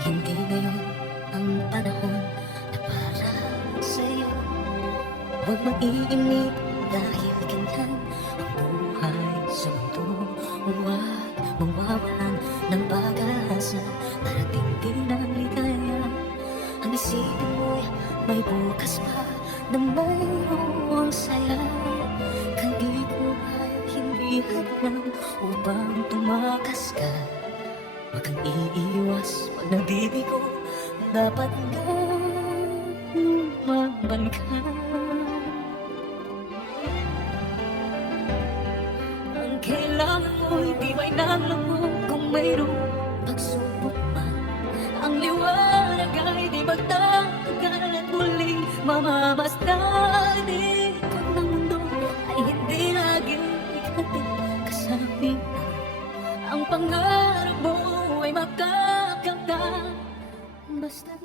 Hindi ngayon ang panahon na para sa'yo. Huwag mag-iinip dahil ganyan ang buhay sa mundo. Huwag mawawalan ng pag-asa, darating din ang ligaya. Ang isipin mo'y may bukas pa na mayroong saya. Kahit mo ay hindi hadlang upang tumakas ka, huwag kang iiwas pag nabibigo. Dapat nga lumaban ka. Ang kailangan mo'y tibay ng loob kung mayroong pagsubok man. Ang liwanag ay di magtatagal at muling mamamasdan. Ikot ng mundo ay hindi laging ikating kasabihan. Ang pangarap mo ay makakamtan basta't